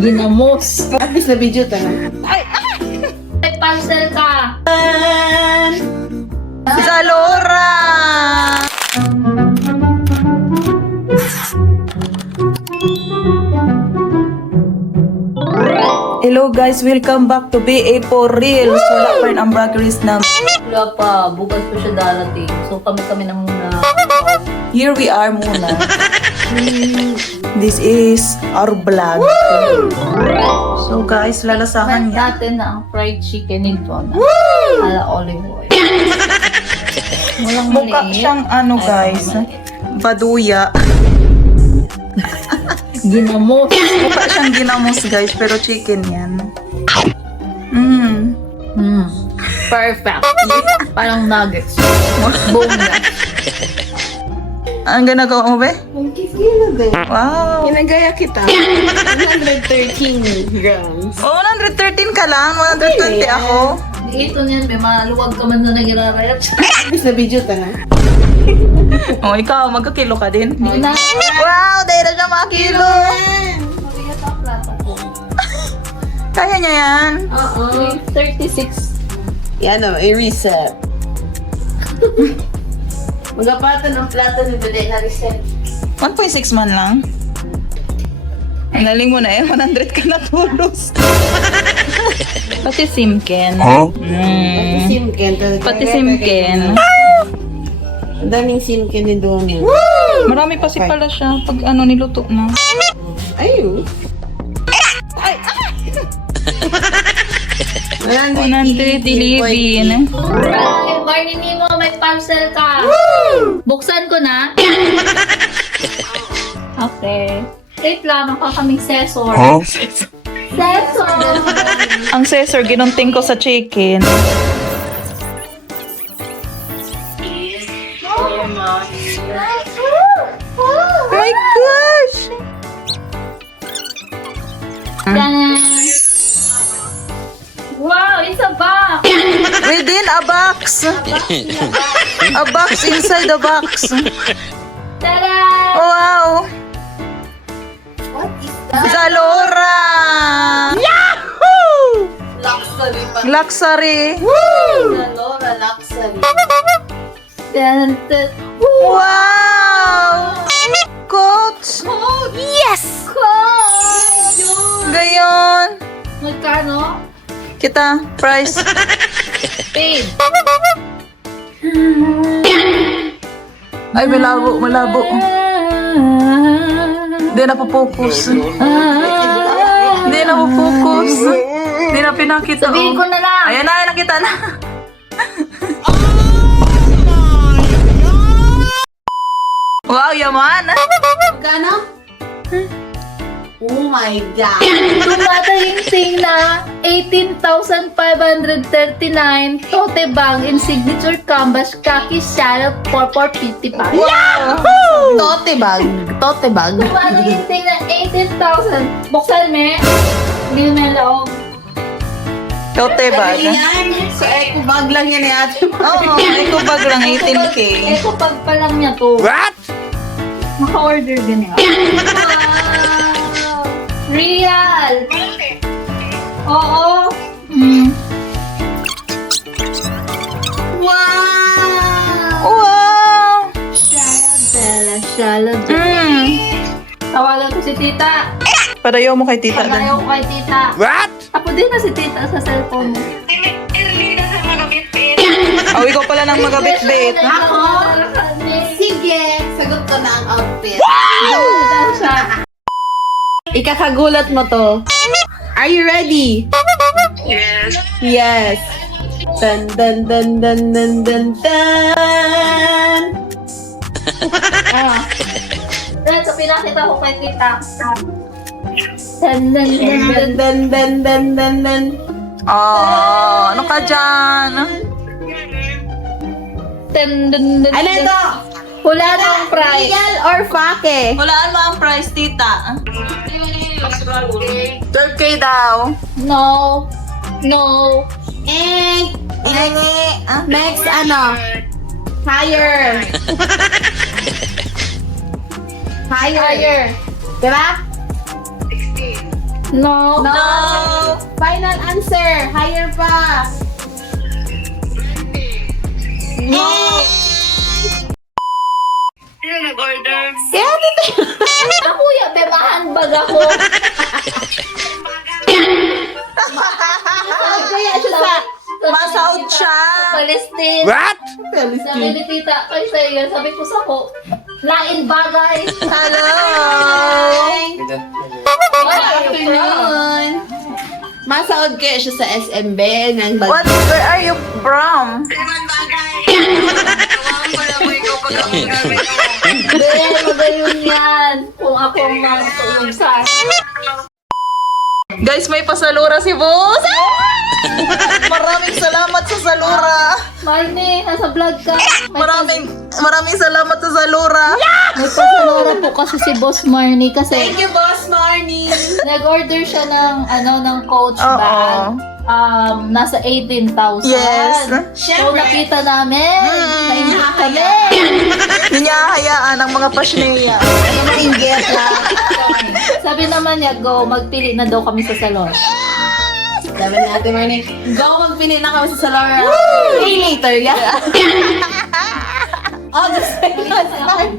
Ginamos. At least na video ta na. Ay! May parcel ka! Sa Laura! Hello guys, welcome back to BA for Reels. Wala pa rin ang progress namin. Wala pa, bukas pa siya darating. So kami na muna. Here we are muna. This is our vlog. So guys, lalasahan Friend niya. natin na ang fried chicken ni John. Ala olive oil. Walang Mukha maliit. siyang ano guys, baduya. Ginamos. Mukha siyang ginamos guys, pero chicken yan. Perfect. Parang nuggets. Boneless. Ang ginagawa mo ba? Magkikilagay. Wow. Ginagaya kita. 113 grams. Oh, 113 ka lang, 120 ako. Ito niyan, may maluwag ka man na nagirarayat. At least na video ta na. Oh, ikaw, magkakilo ka din. Hindi na. Wow, dahil na siya makakilo. Maria pa ang plata ko. Kaya niya yan. 36. Yan o, i-reset. Magapatan ang plato ni Bede na reset. 1.6 man lang. Naling mo na eh, 100 ka na tulos. Pati simken. Pati simken. Pati simken. Ang daming simken ni Dono. Marami pa pala siya pag ano niluto na. Ayun. 111. Ay, Barney Nemo, may parcel ka. Buksan ko na. Okay. Wait lang, ako kaming sesor. Sesor! Ang Cesar, ginunting ko sa chicken. Oh my gosh! Tanan! Wow, it's a box! Within a box! A box inside the box. Tada! Oh, wow! What is that? Zalora! Yahoo! Luxury pa. Luxury! Zalora luxury. Tan, tan. Wow! Coach! Yes! Cool! Yun! Gayon! Magkano? Kita, price. Paid! Ay, malabo, malabo. Hindi na po-focus. Hindi na po-focus. Hindi na pinakita. Sabihin ko na lang! Ayan na, nakita na. Wow, yaman. Magkano? Oh my God. Tumatalinting na 18,539 tote bag in signature canvas khaki shadow 4455. Yahoo! Tote bag. Tote bag. Tumatalinting na 18,000. Buksan me. Hindi mo may loob. Tote bag. Yan. So, eco bag lang yan ni ate. Oo, ito bag lang 18K. Ito pag pa lang niya to. What? Maka-order din niya. Wow! Real! Oo. Wow! Wow! Shalad. Tawagan ko si tita. Padayo mo kay tita Pagayo dan. ko kay tita. What? Ako din na si tita sa cellphone mo. Oh, ikaw pala nang magabit-bit. Ako? Sige, sagot ko na ang outfit. Siya. Ikakagulat mo to. Are you ready? Yes. Yes. Dun dun dun dun dun dun dun. Then, so pinakita ko kay tita. Dan, dan, dan, dan. Dun dun dun dun dun dun. Oh, ano ka dyan? Dan, dan, dan, Ano dan. ito? Wala nang price. Real or fake? Hulaan mo ang price, tita. 12K daw. No. No. Next, ano? Higher. Higher. Higher. Diba? No. No. Final answer. Higher pa. No. Sino nag-order? Ako ya, bemahan bag ako. Kaya siya sa... Masaot siya. Palestin. What? Sabi ni tita, kay sa'yo, sabi ko sa ko, lain bagay. Hello. Good afternoon. Masaod kaya siya sa SM Ben. Where are you from? Naman bagay. Tawag ko lang mo ikaw pag ako namin. Hindi, magayon yan. Kung ako ang matulog sa Guys, may pasalura si boss. Maraming salamat sa salura. Marnie, nasa vlog ka. Maraming salamat sa salura. May pasalura po kasi si Boss Marnie kasi Thank you, Boss Marnie. nag-order siya ng ng coach Oo. bag. Nasa 18,000. Yes. So nakita namin, nainggit kami. Hinahayaan ang mga pasneya. Mainggit lang. Sabi naman niya, go, magpili na daw kami sa salon. Sabi natin, Marnie, go magpili na kami sa Salora. Pay later, yeah? Oh, the second time.